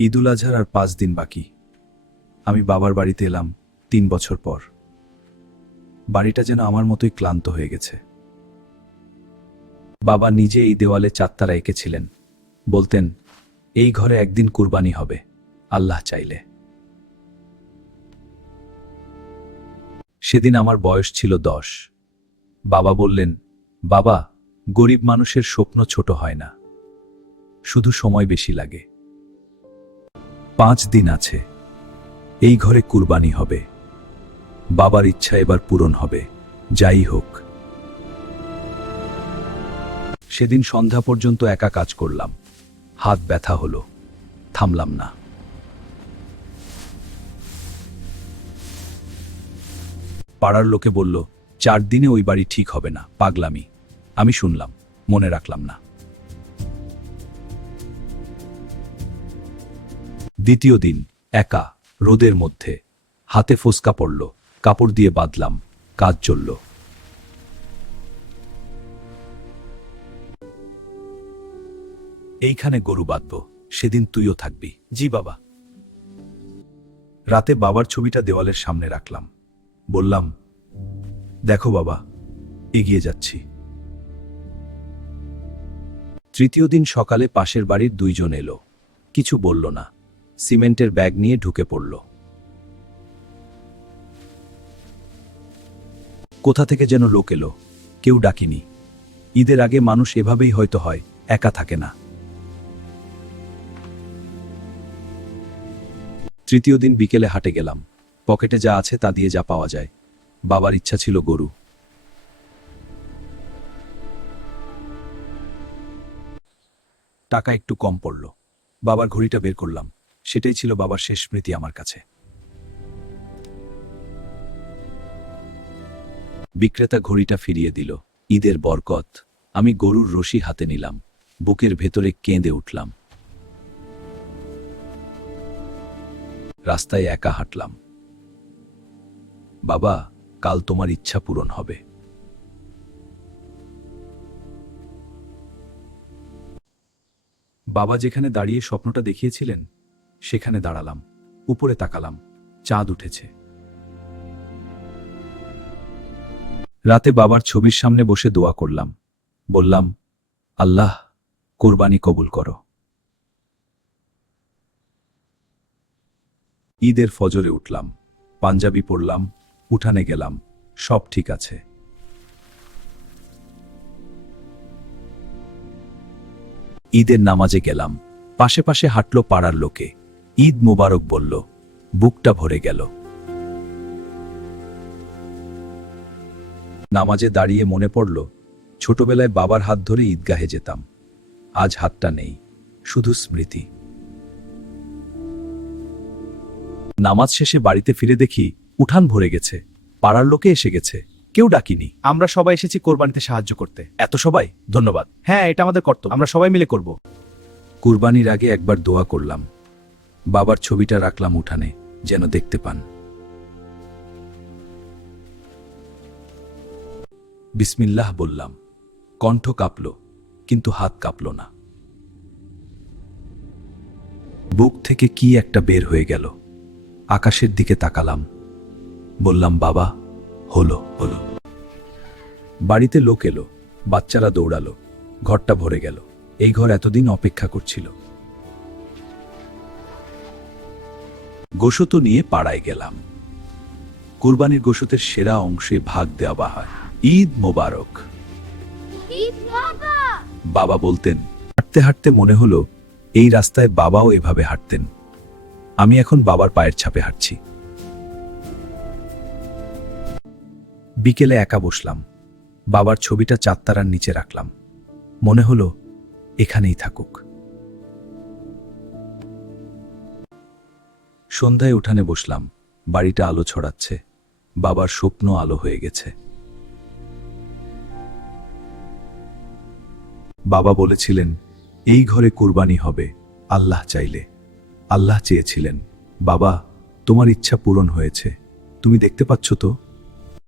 ঈদুল আজহার আর 5 দিন বাকি। আমি বাবার বাড়িতে এলাম 3 বছর পর। বাড়িটা যেন আমার মতোই ক্লান্ত হয়ে গেছে। বাবা নিজে এই দেওয়ালে চাঁদতারা এঁকেছিলেন। বলতেন, এই ঘরে একদিন কুরবানি হবে, আল্লাহ চাইলে। সেদিন আমার বয়স ছিল 10। বাবা বললেন, বাবা, গরিব মানুষের স্বপ্ন ছোট হয় না, শুধু সময় বেশি লাগে। 5 দিন আছে, এই ঘরে কুরবানি হবে। বাবার ইচ্ছা এবার পূরণ হবে, যাই হোক। সেদিন সন্ধ্যা পর্যন্ত একা কাজ করলাম। হাত ব্যথা হলো, থামলাম না। পাড়ার লোকে বলল, 4 দিনে ওই বাড়ি ঠিক হবে না, পাগলামি। আমি শুনলাম, মনে রাখলাম না। দ্বিতীয় দিন একা, রোদের মধ্যে, হাতে ফোসকা পড়ল, কাপড় দিয়ে বাঁধলাম, কাজ চলল। এইখানে গরু বাঁধব, সেদিন তুইও থাকবি। জি বাবা। রাতে বাবার ছবিটা দেওয়ালের সামনে রাখলাম। বললাম, দেখো বাবা, এগিয়ে যাচ্ছি। তৃতীয় দিন সকালে পাশের বাড়ির 2 জন এলো। কিছু বলল না, সিমেন্টের ব্যাগ নিয়ে ঢুকে পড়ল। কোথা থেকে যেন লোক এলো, কেউ ডাকিনি। ঈদের আগে মানুষ এভাবেই হয়তো হয়, একা থাকে না। তৃতীয় দিন বিকেলে হাটে গেলাম। পকেটে যা আছে তা দিয়ে যা পাওয়া যায়। বাবার ইচ্ছা ছিল গরু। টাকা একটু কম পড়ল। বাবার ঘড়িটা বের করলাম। সেটাই ছিল বাবার শেষ স্মৃতি আমার কাছে। বিক্রেতা ঘড়িটা ফিরিয়ে দিল। ঈদের বরকত। আমি গরুর রশি হাতে নিলাম। বুকের ভেতরে কেঁদে উঠলাম। রাস্তায় একা হাঁটলাম। বাবা, কাল তোমার ইচ্ছা পূরণ হবে। বাবা যেখানে দাঁড়িয়ে স্বপ্নটা দেখিয়েছিলেন, সেখানে দাঁড়ালাম। উপরে তাকালাম, চাঁদ উঠেছে। রাতে বাবার ছবির সামনে বসে দোয়া করলাম। বললাম, আল্লাহ, কোরবানি কবুল করো। ঈদের ফজরে উঠলাম, পাঞ্জাবি পরলাম, উঠানে গেলাম, সব ঠিক আছে। ঈদের নামাজে গেলাম। পাশে পাশে হাঁটল পাড়ার লোকে। ঈদ মোবারক বলল, বুকটা ভরে গেল। নামাজে দাঁড়িয়ে মনে পড়ল, ছোটবেলায় বাবার হাত ধরে ঈদগাহে যেতাম। আজ হাতটা নেই, শুধু স্মৃতি। নামাজ শেষে বাড়িতে ফিরে দেখি, উঠান ভরে গেছে, পাড়ার লোকে এসে গেছে। কেউ ডাকিনি। আমরা সবাই এসেছি কোরবানিতে সাহায্য করতে। এত সবাই, ধন্যবাদ। হ্যাঁ, এটা আমাদের কর্তব্য, আমরা সবাই মিলে করব। কুরবানির আগে একবার দোয়া করলাম। বাবার ছবিটা রাখলাম উঠানে, যেন দেখতে পান। বিসমিল্লাহ বললাম। কণ্ঠ কাঁপল, কিন্তু হাত কাঁপল না। বুক থেকে কি একটা বের হয়ে গেল। আকাশের দিকে তাকালাম। বললাম, বাবা, হলো হলো। বাড়িতে লোক এলো, বাচ্চারা দৌড়ালো, ঘরটা ভরে গেল। এই ঘর এতদিন অপেক্ষা করছিল। গোশত নিয়ে পাড়ায় গেলাম। কুরবানির গোশতের সেরা অংশে ভাগ দেওয়া হয়। ঈদ মোবারক। বাবা বলতেন। হাঁটতে হাঁটতে মনে হলো, এই রাস্তায় বাবাও এভাবে হাঁটতেন। আমি এখন বাবার পায়ের ছাপে হাঁটছি। বিকেলে একা বসলাম। বাবার ছবিটা চাঁদতারার নিচে রাখলাম। মনে হলো, এখানেই থাকুক। সন্ধ্যায় উঠানে বসলাম। বাড়িটা আলো ছড়াচ্ছে। বাবার স্বপ্ন আলো হয়ে গেছে। বাবা বলেছিলেন, এই ঘরে কুরবানি হবে, আল্লাহ চাইলে। আল্লাহ চেয়েছিলেন। বাবা, তোমার ইচ্ছা পূরণ হয়েছে। তুমি দেখতে পাচ্ছ তো?